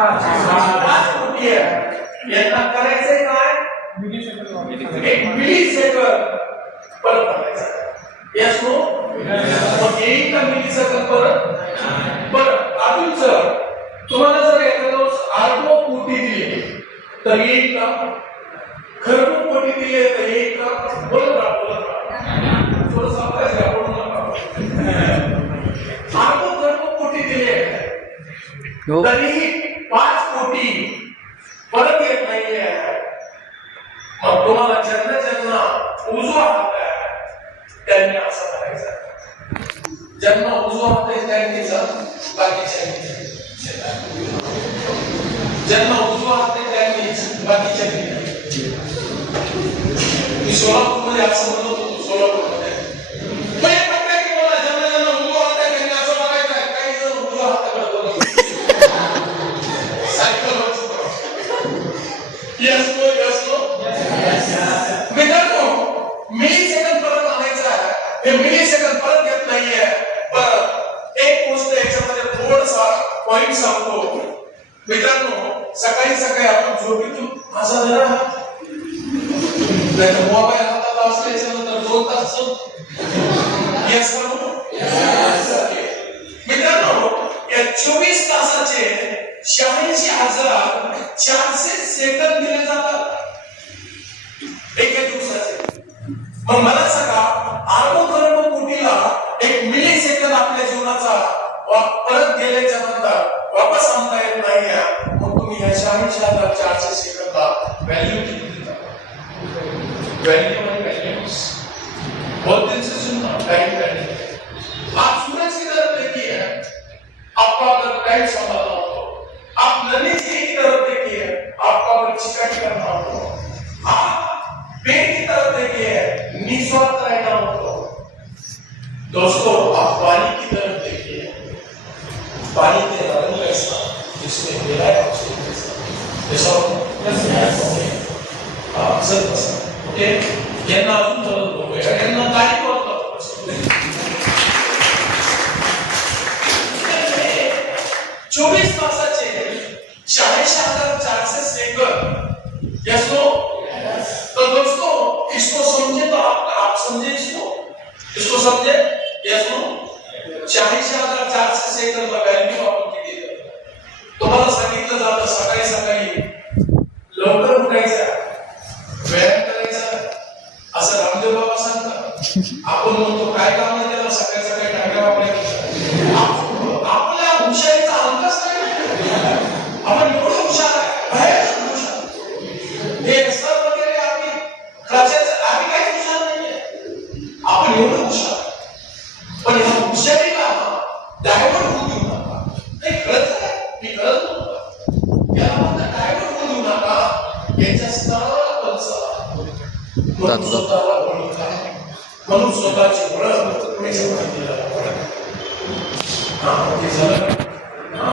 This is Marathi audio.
5 कोटी आहे यांना करायचंय काय एक मिली सेकंद परत करायचं यस नो मग एक मिली सेकंद परत बरं अजून सर तुम्हाला जर एखाद्या अर्धो कोटी दिली तर एक का खरं कोटी दिली तर एक का बोलत राहा थोडं सावकाश घ्या बोलू नका अर्धो कोटी दिले तरी 5 कोटी परत येत नाहीये मग तुम्हाला ज्यांना उजवा हात आहे त्यांनी असं करायचं ज्यांना उजवा हात आहे त्यांनी बाकीच्या ज्यांना उजवा हात आहे त्यांनी बाकीच्या मी सोलापूरमध्ये असं म्हणत होतो सोलापूरमध्ये ज्यांना उजवा हात आहे त्यांनी असं बघायचं आहे काही जण उजवा हाताकडे बघत सायकल मिली सेकंद परत आणायचं आहे हे मिली सेकंद परत येत नाहीये परत एक गोष्ट याच्यामध्ये थोडासा पॉइंट सांगतो मित्रांनो सकाळी आपण झोपेतून असा जरा मोबाईल हातात असल्याच्यानंतर 2 तास यस मित्रांनो या 24 तासाचे 86,400 सेकंद दिले जातात एका दिवसाचे मग मला सांगा अर्धो कोटीला एक मिली सेकंद आपल्या जीवनाचा परत गेल्याच्या नंतर वापस आणता येत नाही मग तुम्ही या 86,400 सेकंदला व्हॅल्यू किती देता व्हॅल्यूज बहुत दिन से सुनना टाइम वैल्यू आप सूरज की तरफ देखिए आपका अगर टाइम संभालना हो आप नदी की तरफ देखिए आपका अगर चिकन करना हो आप पेड़ की तरफ देखिए निस्वार्थ रहना हो दोस्तों आप पानी की तरफ देखिए पानी के रंग ऐसा जिसमें मिला है ऐसा सर ओके यांना अजून परत बघूया यांना काय करतो 24 तासाचे 86,400 सेकंड यस नो तो दोस्तों इसको समझे तो आप समझे इसको समझे यस नो 86,400 सेकंद वैल्यू आपण किती देतो तुम्हाला सांगितलं जातं सकाळी लवकर उठायचं व्यायाम करायचा असं रामदेव बाबा सांगतात आपण म्हणतो काय काम आहे त्याला सकाळी टांग्या वापरायचं आपल्या हुशारीचा अंकच नाही आपण एवढं हुशार आहे हे सर वगैरे आम्ही काही हुशार नाहीये आपण एवढं हुशार पण ह्या हुशारीला डायव्हर्ट होऊ देऊ नका नाही कळत काय मी कळत नव्हतं याला म्हणतात डायव्हर्ट होऊ देऊ नका याच्या स्तराला पंचला म्हणून स्वतःला ओळखा म्हणून स्वतःची ओळख त्याच्यामध्ये दिला हा ते झालं